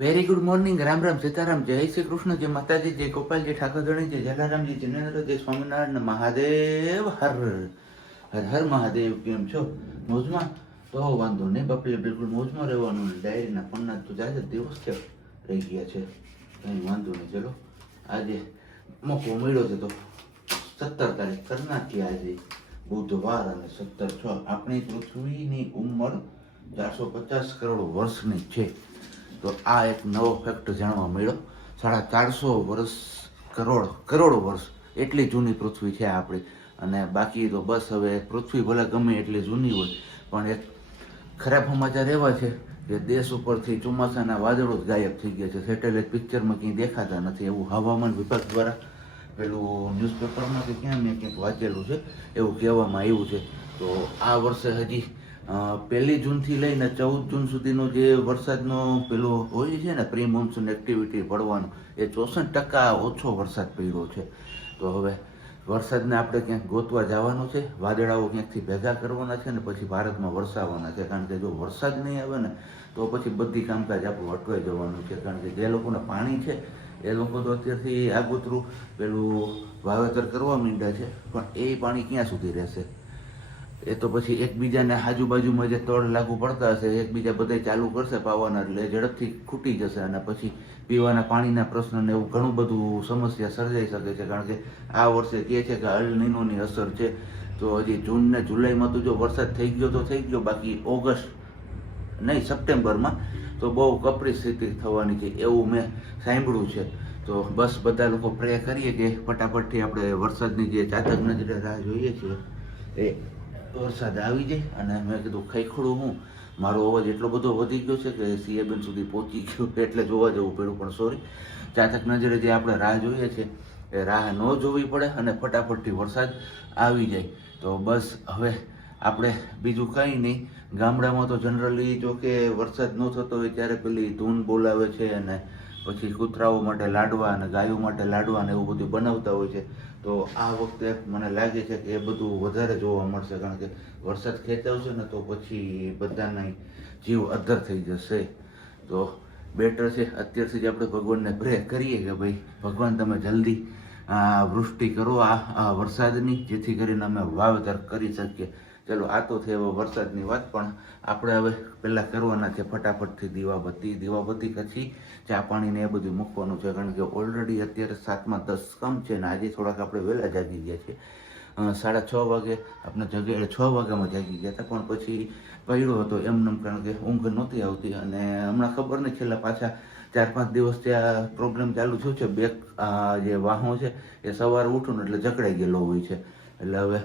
Very good morning. Ram Ram, Sitaram, જય શ્રી કૃષ્ણ, જય માતાજી, જય ગોપાલજી, ઠાકોરધણી, જય જલારામજી, જિનેન્દ્ર, જય સ્વામિનારાયણ, મહાદેવ હર હર હર મહાદેવ. કેમ છો? મોજમાં? તો વાંધો નહીં બાપલે, બિલકુલ મોજમાં રહેવાનું. ડાયરીના પન્ના તો જાજે દિવસ છે રહી ગયા છે, કંઈ વાંધો નહીં. ચલો આજે મોકો મળ્યો છે તો 17 તારીખ કરી નાખીએ. આજે બુધવાર અને 17/6. આપણી પૃથ્વીની ઉંમર 450 કરોડ વર્ષની છે. તો આ એક નવો ફેક્ટ જાણવા મળ્યો. 450 વર્ષ, કરોડ વર્ષ એટલી જૂની પૃથ્વી છે આપણી. અને બાકી તો બસ હવે પૃથ્વી ભલે ગમે એટલી જૂની હોય, પણ એક ખરાબ સમાચાર એવા છે કે દેશ ઉપરથી ચોમાસાના વાદળો જ ગાયબ થઈ ગયા છે. સેટેલાઇટ પિક્ચરમાં ક્યાંય દેખાતા નથી, એવું હવામાન વિભાગ દ્વારા પેલું ન્યૂઝપેપરમાં કે ક્યાં મેં ક્યાંક વાંચેલું છે, એવું કહેવામાં આવ્યું છે. તો આ વર્ષે હજી 1 જૂનથી લઈને 14 જૂન સુધીનો જે વરસાદનો પેલો હોય છે ને, પ્રી મોન્સૂન એક્ટિવિટી પડવાનો, એ 64% ઓછો વરસાદ પડ્યો છે. તો હવે વરસાદને આપણે ક્યાંક ગોતવા જવાનો છે, વાદળાઓ ક્યાંકથી ભેગા કરવાના છે ને પછી ભારતમાં વરસાવવાના છે. કારણ કે જો વરસાદ નહીં આવે ને તો પછી બધી કામકાજ આપણું અટવાઈ જવાનું છે. કારણ કે જે લોકોને પાણી છે એ લોકો તો અત્યારથી આગોતરું પેલું વાવેતર કરવા માંડ્યા છે, પણ એ પાણી ક્યાં સુધી રહેશે? એ તો પછી એકબીજાને આજુબાજુમાં જે તળ લાગુ પડતા હશે, એકબીજા બધા ચાલુ કરશે પાવાના, એટલે ઝડપથી ખૂટી જશે અને પછી પીવાના પાણીના પ્રશ્નને એવું ઘણું બધું સમસ્યા સર્જાઈ શકે છે. કારણ કે આ વર્ષે કહે છે કે અલ નીનોની અસર છે. તો હજી જૂન ને જુલાઈમાં તો જો વરસાદ થઈ ગયો તો થઈ ગયો, બાકી ઓગસ્ટ નહીં સપ્ટેમ્બરમાં તો બહુ કપરી સ્થિતિ થવાની છે એવું મેં સાંભળ્યું છે. તો બસ બધા લોકો પ્રે કરીએ કે ફટાફટથી આપણે વરસાદની જે ચાતક નજરે રાહ જોઈએ છીએ એ વરસાદ આવી જાય. અને મેં કીધું ખૈખડું હું મારો અવાજ એટલો બધો વધી ગયો છે કે સીએબેન સુધી પહોંચી ગયો એટલે જોવા જવું પડ્યું. પણ સોરી, ચાતક નજરે જે આપણે રાહ જોઈએ છે એ રાહ ન જોવી પડે અને ફટાફટથી વરસાદ આવી જાય. તો બસ હવે આપણે બીજું કંઈ નહીં. ગામડામાં તો જનરલી જો કે વરસાદ ન થતો હોય ત્યારે પેલી ધૂન બોલાવે છે અને પછી કૂતરાઓ માટે લાડવા અને ગાયો માટે લાડવા ને એવું બધું બનાવતા હોય છે. તો આ વખતે મને લાગે છે કે એ બધું વધારે જોવા મળશે. કારણ કે વરસાદ ખેંચાવશે ને તો પછી બધાના જીવ અદ્ધર થઈ જશે. તો બેટર છે અત્યારથી જ આપણે ભગવાનને પ્રે કરીએ કે ભાઈ ભગવાન તમે જલ્દી વૃષ્ટિ કરો આ વરસાદની, જેથી કરીને અમે વાવેતર કરી શકીએ. ચલો આ તો થઈ હવે વરસાદની વાત, પણ આપણે હવે પહેલાં કરવાના છે ફટાફટથી દીવાબત્તી પછી ચા પાણીને એ બધું મૂકવાનું છે. કારણ કે ઓલરેડી અત્યારે 7:10 કમ છે ને આજે થોડાક આપણે વહેલા જાગી ગયા છે. 6:30 વાગે આપણે 6 વાગ્યામાં જાગી ગયા હતા, પણ પછી પડ્યો હતો એમને, કારણ કે ઊંઘ નહોતી આવતી. અને હમણાં ખબર નહીં છેલ્લા પાછા 4-5 દિવસથી આ પ્રોબ્લેમ ચાલુ થયો છે. બેક જે વાહો છે એ સવારે ઉઠું ને એટલે જકડાઈ ગયેલો હોય છે. એટલે હવે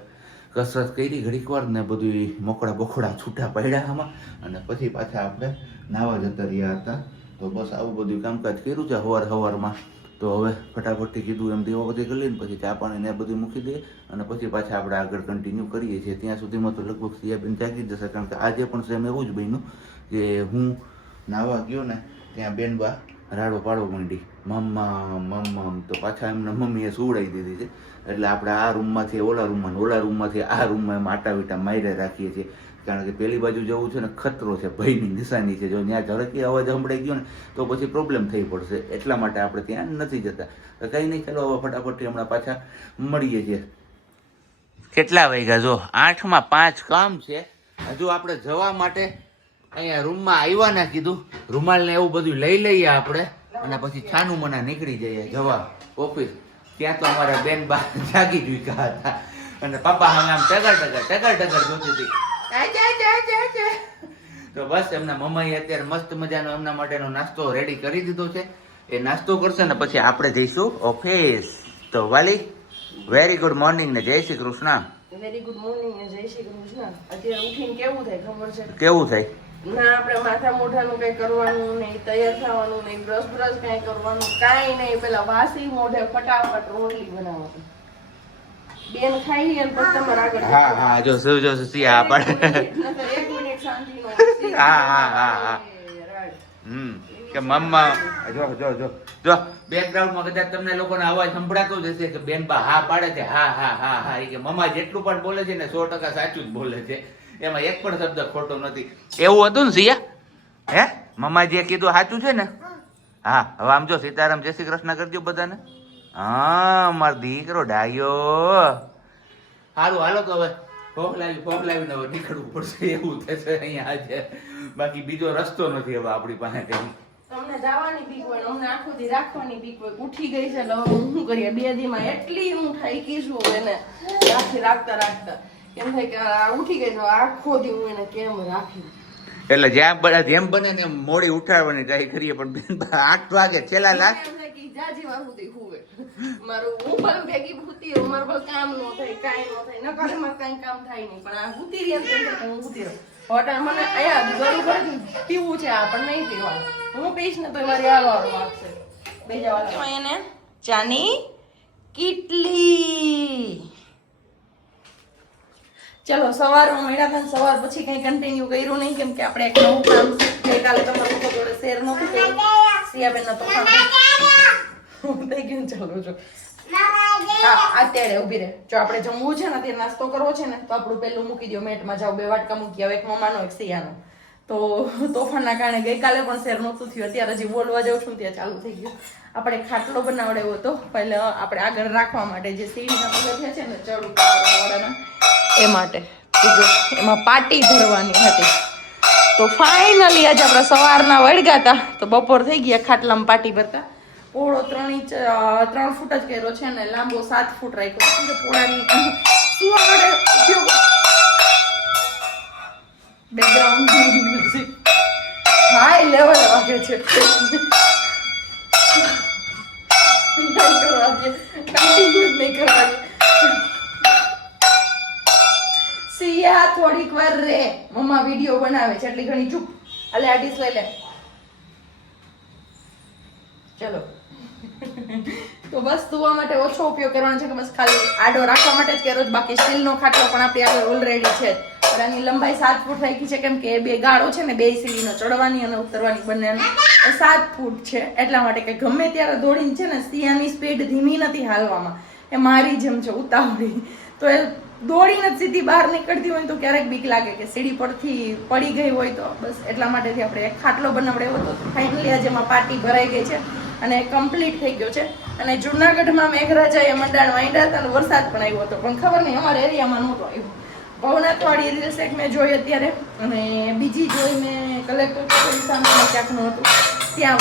કસરત કરી ઘડીક વાર ને બધું મોકળા બોકડા છૂટા પડ્યા આમાં, અને પછી પાછા આપણે નાવા જતા રહ્યા હતા. તો બસ આવું બધું કામકાજ કર્યું છે સવારમાં. તો હવે ફટાફટથી કીધું એમ દીવાબત્તી કરી લઈને પછી ચા પાણી ને બધું મૂકી દઈએ અને પછી પાછા આપણે આગળ કન્ટિન્યુ કરીએ છીએ. ત્યાં સુધીમાં તો લગભગ સિયાબેન જાગી જશે. કારણ કે આજે પણ સેમ એવું જ બન્યું કે હું નાવા ગયો ને ત્યાં બેનબા રાડો પાડો માંડી, મમ્મા. તો પાછા એમને મમ્મીએ સુવડાવી દીધી છે. એટલે આપણે આ રૂમમાંથી ઓલા રૂમમાં, ઓલા રૂમમાંથી આ રૂમમાં એમ આટા વીટા માર્યા રાખીએ છીએ. કારણ કે પેલી બાજુ જવું છે ને ખતરો છે, ભયની નિશાની છે. જો ત્યાં ઝડકી અવાજ સંભળાઈ ગયો ને તો પછી પ્રોબ્લેમ થઈ પડશે. એટલા માટે આપણે ત્યાં નથી જતા. કંઈ નહીં, ચાલો હવે ફટાફટથી હમણાં પાછા મળીએ છીએ. કેટલા વાગ્યા? જો 8:05 કામ છે. હજુ આપણે જવા માટે અહીંયા રૂમમાં આવ્યા ના કીધું રૂમાલ ને એવું બધું લઈ લઈએ આપણે, અને પછી છાનું મના નીકળી જઈએ જવા ઓફિસ. ત્યાં તો અમારા બેન બા જાગી ચૂક્યા હતા અને પપ્પા આમ ટગર જોતી હતી. તો બસ એમના મમ્માએ અત્યારે મસ્ત મજાનો એમના માટેનો નાસ્તો રેડી કરી દીધો છે. એ નાસ્તો કરશે ને પછી આપણે જઈશું ઓફિસ. તો વાલી વેરી ગુડ મોર્નિંગ ને જય Shri Krishna. Very good morning અને જય શ્રી કૃષ્ણ. અત્યારે ઉઠીને કેવું થાય ખબર છે? કેવું થાય? ના આપણે માથા મોઢાનું કઈ કરવાનું નહીં, તૈયાર થવાનું નહીં, બ્રશ કઈ કરવાનું કાંઈ નહીં. પેલા વાસી મોઢે ફટાફટ રોટલી બનાવવાની. બેન ખાઈ અને પછી તમારે આગળ. હા જો સિયા પાડે. 1 મિનિટ શાંતિનો. હા કે મમ્મા જો બેકગ્રાઉન્ડમાં કદાચ તમને લોકોને અવાજ સંભળાતો જ હશે કે બેનબા હા પાડે છે. હા એ કે મમ્મા જેટલું પણ બોલે છે ને 100% સાચું જ બોલે છે. એમાં એક પણ શબ્દ ખોટો નથી. એવું હતું ને સિયા? હે મમ્મા જે કીધું સાચું છે ને? હા હવે આમ જો સીતારામ જય શ્રી કૃષ્ણ કરજો બધાને. હા મારો દીકરો ડાયો. સારું હાલો તો હવે ફોક લાવીને હવે નીકળવું પડશે એવું થશે અહીંયા આજે. બાકી બીજો રસ્તો નથી હવે આપણી પાસે કઈ. તમને જવાની બીક હોય, અમને આખો દી રાખવાની બીક હોય. ઉઠી ગઈ છે એટલે હવે શું કરીએ? 2 દીમાં એટલી હું થાકી છું એને રાખતા એમ થાય કે આ ઉઠી ગઈ છે આખો દી હું એને કેમ રાખી. એટલે જેમ બને ને એમ મોડી ઉઠાડવાની ટ્રાય કરીએ પણ 8 વાગે છેલ્લા લાખ જાજી વાર સુધી હુવે મારું હું ભલે ભેગી ભૂતી રહું, મારું ભલે કામ ન થાય કાંઈ ન થાય ન કરે મારે કાંઈ કામ થાય નહીં પણ આ ભૂતી રહી એમ થાય કે હું ભૂતી રહું. હોટલ મને અહીંયા ગળું ભરી પીવું છે આ પણ નહીં પીવાનું. હું પીશ ને તો મારી આવવાનું આપશે બેજાવાળા એને ચાની કેટલી. ચલો સવારમાં મળ્યા હતા, સવાર પછી કઈ કન્ટિન્યુ કર્યું નહીં કેમ કે આપણે એક નવું કામ ગઈકાલે તમારું લોકો જોડે શેર નહોતું કર્યું. સિયાબેન તો થઈ ગયું. ચાલો જો અત્યારે ઉભી રહે. જો આપણે જમવું છે ને અત્યારે નાસ્તો કરવો છે ને તો આપણું પેલું મૂકી દો મેટમાં. જાઓ 2 વાટકા મૂકી આવો, એક મમ્માનો એક સિયાનો. તો તોફાનના કારણે ગઈકાલે પણ શેર નહોતું થયું. અત્યારે હજી બોલવા જાઉં છું ત્યાં ચાલુ થઈ ગયું. આપણે ખાટલો બનાવડાવ્યો હતો પહેલા આપણે આગળ રાખવા માટે જે સીડીના પગથિયા છે ને ચડ ઉતાર કરવાવાળાના એ માટે. એમાં પાટી ભરવાની હતી. તો ફાઇનલી આજે આપણે સવારના વળગ્યા હતા તો બપોર થઈ ગયા ખાટલામાં પાટી ભરતા. પોળો 3 ફૂટ જ કર્યો છે ને લાંબો 7 ફૂટ રાખ્યો છે. પોળાની સુવા માટે ઉપયોગ બેકગ્રાઉન્ડ મ્યુઝિક હાઈ લેવલ વાગે છે. નહીં કરવાની સિયા થોડીક વાર રે, મમ્મા વિડિયો બનાવે છે એટલી ઘણી ચૂપ. અલે આ ડીશ લઈ લે. ચલો તો બસ સુવા માટે ઓછો ઉપયોગ કરવાનો છે કે બસ ખાલી આડો રાખવા માટે જ કર્યો છે. બાકી સ્ટીલનો ખાટલો પણ આપણી આગળ ઓલરેડી છે પણ આની લંબાઈ 7 ફૂટ રાખી છે કેમ કે 2 ગાળો છે ને 2 સીડીનો ચડવાની અને ઉતરવાની બંનેનો 7 ફૂટ છે એટલા માટે કે ગમે ત્યારે દોડીને છે ને સિયાની સ્પીડ ધીમી નથી હાલવામાં. એ મારી જેમ છે ઉતાવળી. તો એ દોડીને સીધી બહાર નીકળતી હોય તો ક્યારેક બીક લાગે કે સીડી પરથી પડી ગઈ હોય તો બસ એટલા માટેથી આપણે એક ખાટલો બનાવડાવ્યો હતો. ફાઇનલી આજે એમાં પાટી ભરાઈ ગઈ છે અને કમ્પ્લીટ થઈ ગયો છે. અને જુનાગઢમાં મેઘરાજાએ મંડાણ વાંડ્યા હતા અને વરસાદ પણ આવ્યો હતો પણ ખબર નહીં અમારા એરિયામાં નહોતો આવ્યો. ભવનાથવાળી રીલ્સ એક મેં જોઈ અત્યારે અને બીજી જોઈ મેં કલેક્ટર સામે ક્યાંકનું હતું ત્યાં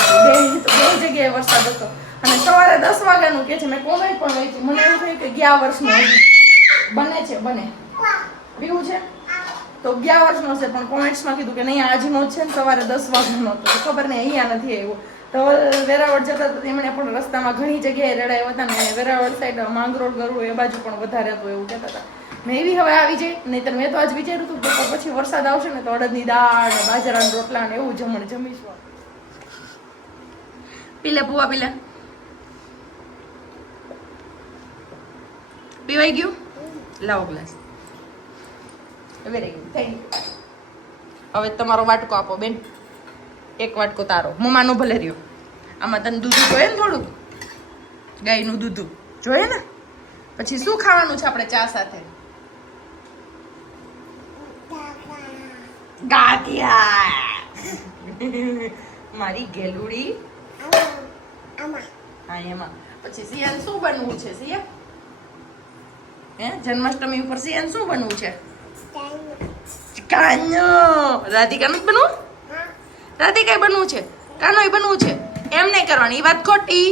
બે જગ્યાએ વરસાદ હતો. અને સવારે 10 વાગ્યાનું કે છે. મેં કોમેન્ટ પણ વાંચી, મને એવું થયું કે ગયા વર્ષનું બને પીવું છે તો ગયા વર્ષનો હશે પણ કોમેન્ટ્સમાં કીધું કે નહીં આજનો જ છે ને સવારે 10 વાગ્યાનો હતો. તો ખબર નહીં અહીંયા નથી આવ્યો. ધવલ વેરાવળ જતા હતા તેમણે પણ રસ્તામાં ઘણી જગ્યાએ રડાયો હતા ને વેરાવળ સાઈડ માંગરોળ ગરુ એ બાજુ પણ વધારે હતું એવું કહેતા હતા. મેં બી હવે આવી જાય નહીંતર મેં તો આજ વિચાર્યું હતું કે પછી વરસાદ આવશે ને તો અડદની દાળ ને બાજરાના રોટલા ને એવું જમણ જમીશું. પીલે પુવા પીલે પીવાઈ ગયું. લાવો glass. Very good thank you. હવે તમારો વાટકો આપો બેન. એક વાટકો તારો, મમ્માનો ભલે રહ્યો. આમાં તને દૂધ જોઈએ ને થોડુંક ગાયનું દૂધ જોઈએ ને. પછી શું ખાવાનું છે આપણે ચા સાથે? ગાંઠિયા. મારી ગેલુડી. હા એમાં પછી સિયાન શું બનવું છે? સિયા જન્માષ્ટમી ઉપર સિયાન શું બનવું છે? કાનો. રાધિકાનું જ બનવું? રાધિકા બનવું છે? કાનોય બનવું છે? એમ નહીં કરવાની, એ વાત ખોટી.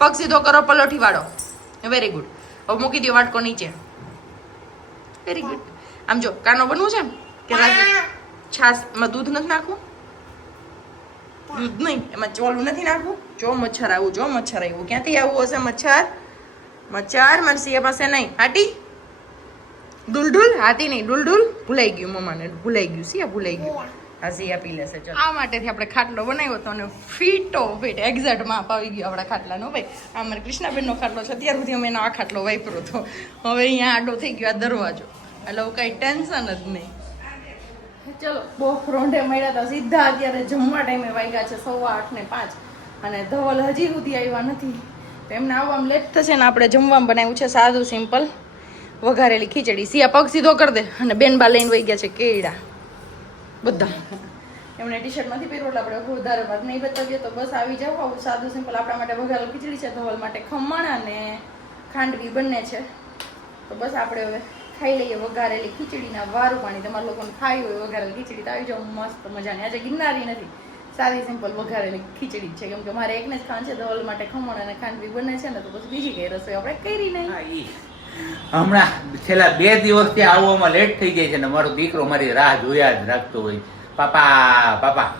પગ સીધો કરો, પલોઠી વાળો. Very good. હવે મૂકી દો વાટકો નીચે. Very good. આમ જો કાનો બનવું છે કે છાસ માં દૂધ નથી નાખવું? દૂધ નહીં, એમાં ચોલું નથી નાખવું. જો મચ્છર આવું, જો મચ્છર આવ્યું. ક્યાંથી આવવું હશે મચ્છર? મચ્છર મનસીએ પાસે નહીં. હાટી ડુલડુલ. હાથી નહીં ડુલડુલ. ભૂલાઈ ગયું મમ્માને, ભૂલાઈ ગયું. સિયા ભૂલાઈ ગયું. હા સિયા પી લેશે. ચાલો આ માટેથી આપણે ખાટલો બનાવ્યો હતો અને ફીટો ફીટ એક્ઝેક્ટ માપ આવી ગયો આપણા ખાટલાનો. ભાઈ આ અમારે કૃષ્ણાબેનનો ખાટલો છે. અત્યાર સુધી અમે એનો આ ખાટલો વાપર્યો હતો. હવે અહીંયા આડો થઈ ગયો આ દરવાજો એટલે કઈ ટેન્શન જ નહીં. ચલો બહુ રોંઢે મળ્યા હતા સીધા અત્યારે જમવા ટાઈમે વાગ્યા છે 8:15 અને ધવલ હજી સુધી આવ્યા નથી. એમને આવવામાં લેટ થશે ને આપણે જમવામાં બનાવ્યું છે સાદું સિમ્પલ વઘારેલી ખીચડી. સિયા પગ સીધો કરી દે. અને બેનબા લઈને વહી ગયા છે કેળા બધા. એમને ટી શર્ટ માંથી પહેરવું એટલે આપણે વધારે વાત નહીં બતાવીએ. તો બસ આવી જાવ. આવું સાદું સિમ્પલ આપણા માટે વઘારેલ ખીચડી છે, ધવલ માટે ખમણ અને ખાંડવી બંને છે. તો બસ આપણે હવે ખાઈ લઈએ વઘારેલી ખીચડીના વારું પાણી. તમારા લોકોને ખાઈ હોય વઘારેલી ખીચડી તો આવી જાવ મસ્ત મજાની. આજે ગિરનારી નથી, સાદી સિમ્પલ વઘારેલી ખીચડી છે, કેમ કે મારે એકને જ ખાવાનું છે. ધવલ માટે ખમણ અને ખાંડવી બંને છે ને, તો પછી બીજી કઈ રસોઈ આપણે કરી નહીં. હા, હમણાં છેલ્લા 2 દિવસથી આવવામાં લેટ થઈ જાય છે ને મારો દીકરો મારી રાહ જોયા જ રાખતો હોય. પાપા પાપા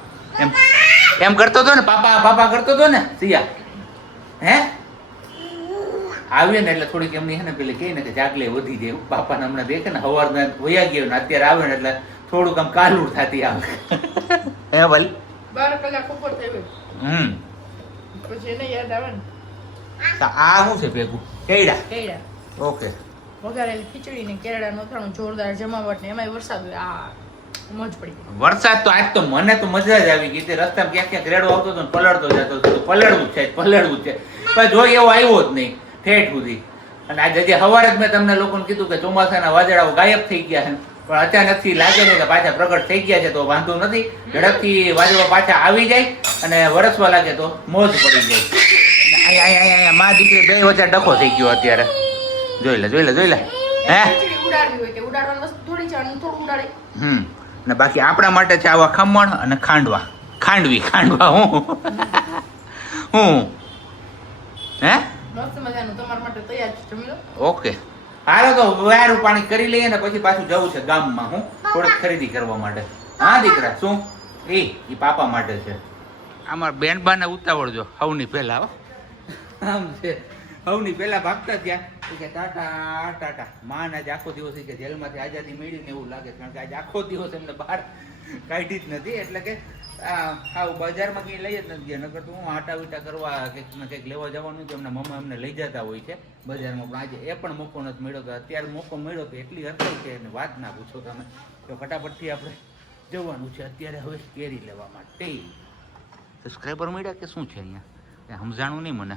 એમ કરતો હતો ને, પાપા પાપા કરતો હતો ને સિયા. હે આવીએ ને એટલે થોડીક એમની હે ને પેલી કહે ને કે જાગલે વધી જાય. બાપાને હમણાં દેખે ને સવારના વયા ગયો ને અત્યારે આવે ને એટલે થોડુંક આમ કાલુડ થતી આવે. હે ભાઈ 12 કલાક ઉપર થઈ પછી એને યાદ આવે ને આ શું છે ભેગું? કેડા. કેળા ઓકે. વઘારેલી ખીચડી ને કેળા નોથાણું જોરદાર જમાવટ ને એમાંય વરસાદ હોય. આ મોજ પડી ગઈ. વરસાદ તો આજ તો મને તો મજા જ આવી ગઈ. તે રસ્તામાં ક્યાંક ક્યાંક રેડો આવતો હતો ને પલળતો જતો હતો. પલળવું જ છે પલળવું છે, પણ જોઈ એવો આવ્યો જ નહીં ઠેઠ સુધી. અને આજે જે સવારે જ મેં તમને લોકોને કીધું કે ચોમાસાના વાદળાઓ ગાયબ થઈ ગયા છે, પણ અચાનકથી લાગે છે કે પાછા પ્રગટ થઈ ગયા છે. તો વાંધો નથી, ઝડપથી વાદળો પાછા આવી જાય અને વરસવા લાગે તો મોજ પડી જાય. અને અહીંયા મા દીકરી 2 વચ્ચે ડખો થઈ ગયો અત્યારે. જોઈ લે જોઈ લે જોઈ લે. હે ખીચડી ઉડાડવી હોય કે ઉડાડવાની વસ્તુ થોડી છે અને થોડું ઉડાડે. ને બાકી આપણા માટે છે આવા ખમણ અને ખાંડવા. ખાંડવા હું હે મસ્ત મજાનું તમારા માટે તૈયાર છે, જમી લો. ઓકે, હાલો તો વારું પાણી કરી લઈએ ને પછી પાછું જવું છે ગામમાં. હું થોડીક ખરીદી કરવા માટે. હા દીકરા, શું? એ પાપા માટે છે. આમાં બેનબાને ઉતાવળજો હવની પહેલા. આમ છે હવની પહેલા ભાગતા ત્યાં કે ટાટા ટાટા. માં આજે આખો દિવસ કે જેલમાંથી આઝાદી મેળવી ને એવું લાગે, કારણ કે આજે આખો દિવસ એમને બહાર કાઢી જ નથી. એટલે કે આવું બજારમાં કંઈ લઈ જ નથી ગયા. નકર તો હું આટા વીટા કરવા કંઈક લેવા જવાનું છે. એમના મમ્મા એમને લઈ જતા હોય છે બજારમાં, પણ આજે એ પણ મોકો નથી મળ્યો. તો અત્યારે મોકો મળ્યો તો એટલી હરખાઈ છે અને વાત ના પૂછો તમે. તો ફટાફટથી આપણે જવાનું છે અત્યારે હવે કેરી લેવા માટે. સબસ્ક્રાઈબર મળ્યા કે શું છે અહીંયા સમજાણું નહીં મને.